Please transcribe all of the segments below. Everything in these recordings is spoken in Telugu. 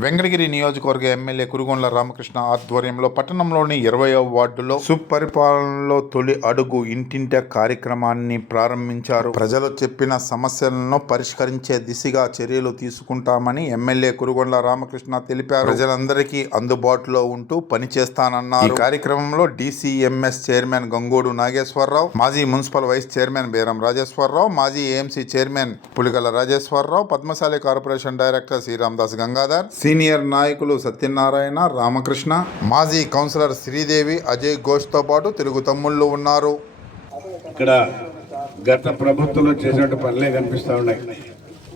Venkatagiri నియోజకవర్గ ఎమ్మెల్యే కురుగొండ్ల రామకృష్ణ ఆధ్వర్యంలో పట్టణంలోని ఇరవయో వార్డులో సుపరిపాలనలో తొలి అడుగు ఇంటింట కార్యక్రమాన్ని ప్రారంభించారు. ప్రజలు చెప్పిన సమస్యలను పరిష్కరించే దిశగా చర్యలు తీసుకుంటామని ఎమ్మెల్యే కురుగొండ్ల రామకృష్ణ తెలిపారు. ప్రజలందరికీ అందుబాటులో ఉంటూ పనిచేస్తానన్నారు. ఈ కార్యక్రమంలో డిసిఎంఎస్ చైర్మన్ గంగోడు నాగేశ్వరరావు మాజీ municipal vice chairman Beram Rajeswara Rao మాజీ AMC chairman Puligala Rajeswararao Padmasali corporation director Sriramadas Gangadhar senior నాయకులు సత్యనారాయణ రామకృష్ణ మాజీ కౌన్సిలర్ శ్రీదేవి అజయ్ ఘోష్తో పాటు తెలుగు తమ్ముళ్ళు ఉన్నారు. ఇక్కడ గత ప్రభుత్వంలో చేసినట్టు పనులే కనిపిస్తూ ఉన్నాయి.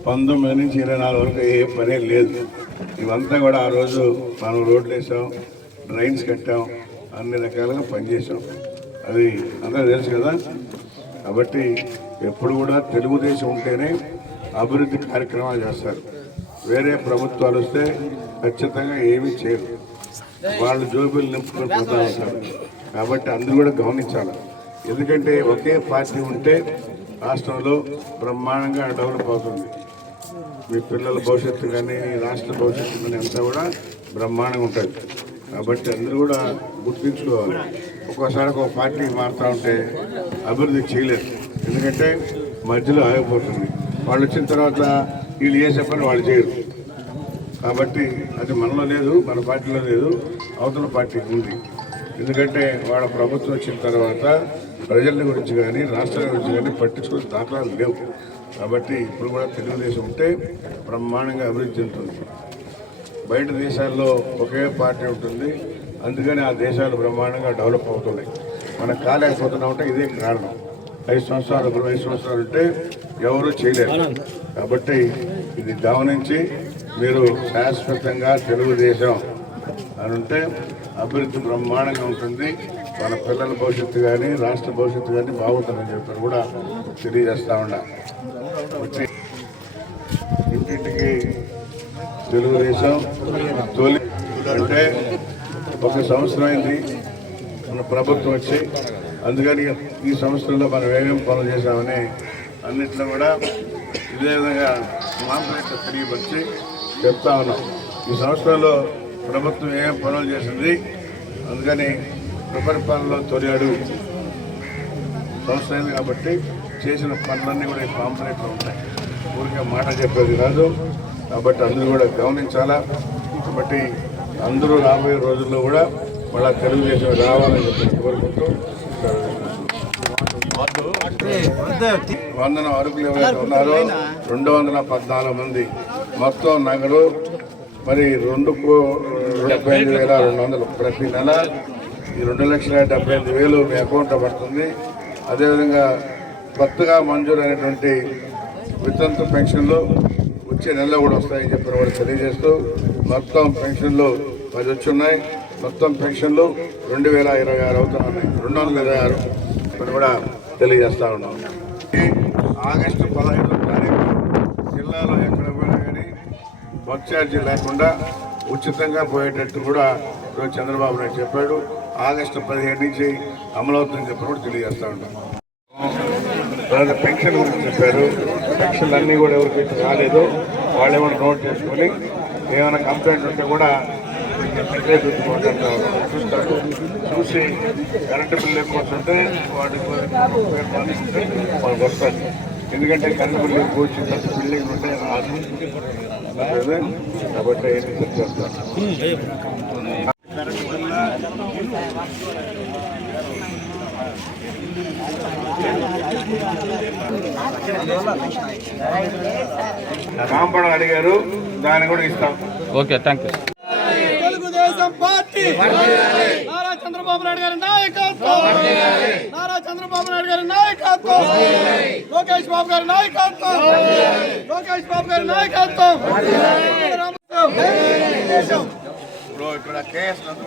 పంతొమ్మిది నుంచి ఇరవై నాలుగు వరకు ఏ పనే లేదు. ఇవంతా కూడా ఆ రోజు మనం రోడ్లు వేసాం డ్రైన్స్ కట్టాం అన్ని రకాలుగా పనిచేసాం. అది అందరూ తెలుసు కదా? కాబట్టి ఎప్పుడు కూడా తెలుగుదేశం ఉంటేనే అభివృద్ధి కార్యక్రమాలు చేస్తారు. వేరే ప్రభుత్వాలు వస్తే ఖచ్చితంగా ఏమీ చేయరు. వాళ్ళు జోబులు నింపుకొని పోతా ఉంటారు. కాబట్టి అందరూ కూడా గమనించాలి. ఎందుకంటే ఒకే పార్టీ ఉంటే రాష్ట్రంలో బ్రహ్మాండంగా డెవలప్ అవుతుంది. మీ పిల్లల భవిష్యత్తు కానీ రాష్ట్ర భవిష్యత్తు కానీ అంతా కూడా బ్రహ్మాండంగా ఉంటుంది. కాబట్టి అందరూ కూడా గుర్తించుకోవాలి. ఒక్కోసారి ఒక పార్టీ మారుతూ ఉంటే అభివృద్ధి చేయలేదు ఎందుకంటే మధ్యలో ఆగిపోతుంది. వాళ్ళు వచ్చిన తర్వాత వీళ్ళు ఏ చెప్పని వాళ్ళు చేయరు. కాబట్టి అది మనలో లేదు మన పార్టీలో లేదు అవతల పార్టీకి ఉంది. ఎందుకంటే వాళ్ళ ప్రభుత్వం వచ్చిన తర్వాత ప్రజల గురించి కానీ రాష్ట్రాల గురించి కానీ పట్టించుకునే దాఖలాలు లేవు. కాబట్టి ఇప్పుడు కూడా తెలుగుదేశం ఉంటే బ్రహ్మాండంగా అభివృద్ధి చెందుతుంది. బయట దేశాల్లో ఒకే పార్టీ ఉంటుంది. అందుకని ఆ దేశాలు బ్రహ్మాండంగా డెవలప్ అవుతున్నాయి. మనం కాలేకపోతున్నాం ఉంటే ఇదే కారణం. ఐదు సంవత్సరాలు ఇప్పుడు ఐదు సంవత్సరాలు ఉంటే ఎవరు చేయలేరు. కాబట్టి ఇది గమనించి మీరు శాశ్వతంగా తెలుగుదేశం అని ఉంటే అభివృద్ధి బ్రహ్మాండంగా ఉంటుంది. మన పిల్లల భవిష్యత్తు కానీ రాష్ట్ర భవిష్యత్తు కానీ బాగుంటుందని చెప్పి కూడా తెలియజేస్తా ఉన్నా. వచ్చి ఇంటింటికి తెలుగుదేశం తొలి అంటే ఒక సంవత్సరం అయింది. మన ప్రభుత్వం వచ్చి అందుకని ఈ సంవత్సరంలో మనం ఏమేమి పనులు చేశామని అన్నింటిలో కూడా ఇదే విధంగా మాంస తెలియపరిచి చెప్తా ఉన్నాం. ఈ సంవత్సరంలో ప్రభుత్వం ఏమేం పనులు చేసింది అందుకని సుపరిపాలనలో తొలి అడుగు సంవత్సరం కాబట్టి చేసిన పనులన్నీ కూడా ఈ పాంప్లెట్లో ఉంటాయి ఊరికే మాట చెప్పేది కాదు కాబట్టి అందరూ కూడా గమనించాలా? కాబట్టి అందరూ రాబోయే రోజుల్లో కూడా మళ్ళా తెలుగుదేశం రావాలని చెప్పి కోరుకుంటూ వందన అరుకులు ఎవరైతే ఉన్నారో రెండు వందల పద్నాలుగు మంది. మొత్తం నగలు మరి రెండు డెబ్బై ఐదు వేల రెండు వందలు ప్రతి నెల. ఈ రెండు లక్షల డెబ్బై ఐదు వేలు మీ అకౌంట్లో పడుతుంది. అదేవిధంగా కొత్తగా మంజూరైనటువంటి వితంతు పెన్షన్లు వచ్చే నెలలో కూడా వస్తాయని చెప్పిన వాళ్ళు తెలియజేస్తూ మొత్తం పెన్షన్లు పది వచ్చి ఉన్నాయి. మొత్తం పెన్షన్లు రెండు వేల ఇరవై ఆరు అవుతున్నాయి రెండు వందల ఇరవై ఆరు ఇప్పుడు కూడా తెలియజేస్తా ఉన్నాం. ఆగస్టు పదహైదు తారీఖు జిల్లాలో ఎక్కడ పోయినా కానీ బస్ ఛార్జీ లేకుండా ఉచితంగా పోయేటట్టు కూడా ఈరోజు చంద్రబాబు నాయుడు చెప్పాడు. ఆగస్టు పదిహేడు నుంచి అమలవుతుందని చెప్పి కూడా తెలియజేస్తా ఉంటాం తర్వాత పెన్షన్ గురించి చెప్పారు. పెన్షన్లు అన్నీ కూడా ఎవరికి రాలేదు. వాళ్ళు ఏమైనా నోట్ చేసుకొని ఏమైనా కంప్లైంట్ ఉంటే కూడా సెక్రటరీ చూసి కరెంటు బిల్లు ఎక్కువ వస్తుంటే వాటికి వాళ్ళకి వస్తారు ఎందుకంటే కరెంటు బిల్లు ఎక్కువ వచ్చిన తర్వాత బిల్డింగ్ ఉంటే రాదు కాబట్టి అవన్నీ అడిగారు దాన్ని కూడా ఇస్తాం. Okay thank you Telugu Desam party. Nara Chandrababu Naidu గారి నాయకత్వం. నారా చంద్రబాబు నాయుడు గారి నాయకత్వం. లోకేష్ బాబు గారి నాయకత్వం. లోకేష్ బాబు గారి నాయకత్వం. ఇప్పుడు ఇక్కడ కేఎస్ నందు